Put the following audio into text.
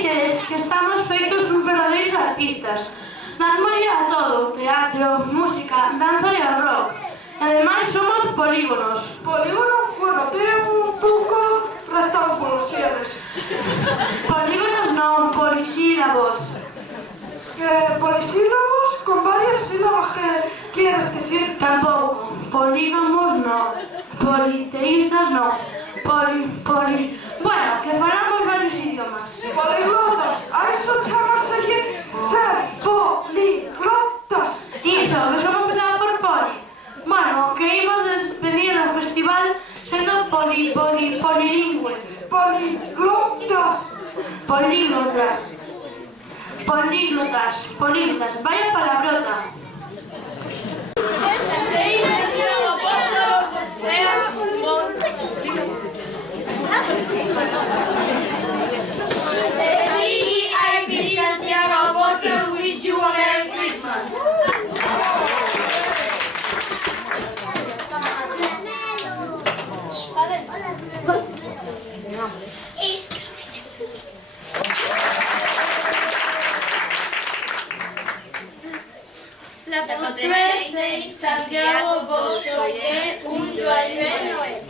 dixedes que estamos feitos uns verdadeiros artistas. Nas molla a todo, teatro, música, danza e rock. Ademais, somos polígonos. Polígono, bueno, ten un pouco restado polos xenes. Polígonos non, polisílabos. Polisílabos con varias sílabas que quieres decir. Tampouco. Polígamos non. Politeístas non. Bueno, que falamos varios idiomas. Poliglotas, a eso chamase aquí ser poliglotas. Iso, que só empezaba por poli. Bueno, que imos despedir o festival sendo polilingües. Poliglotas. Políglotas. Vaya palabrota. Santiago Apóstol wish you a Merry Christmas. La 13 Santiago Apóstol un joyeux Noël.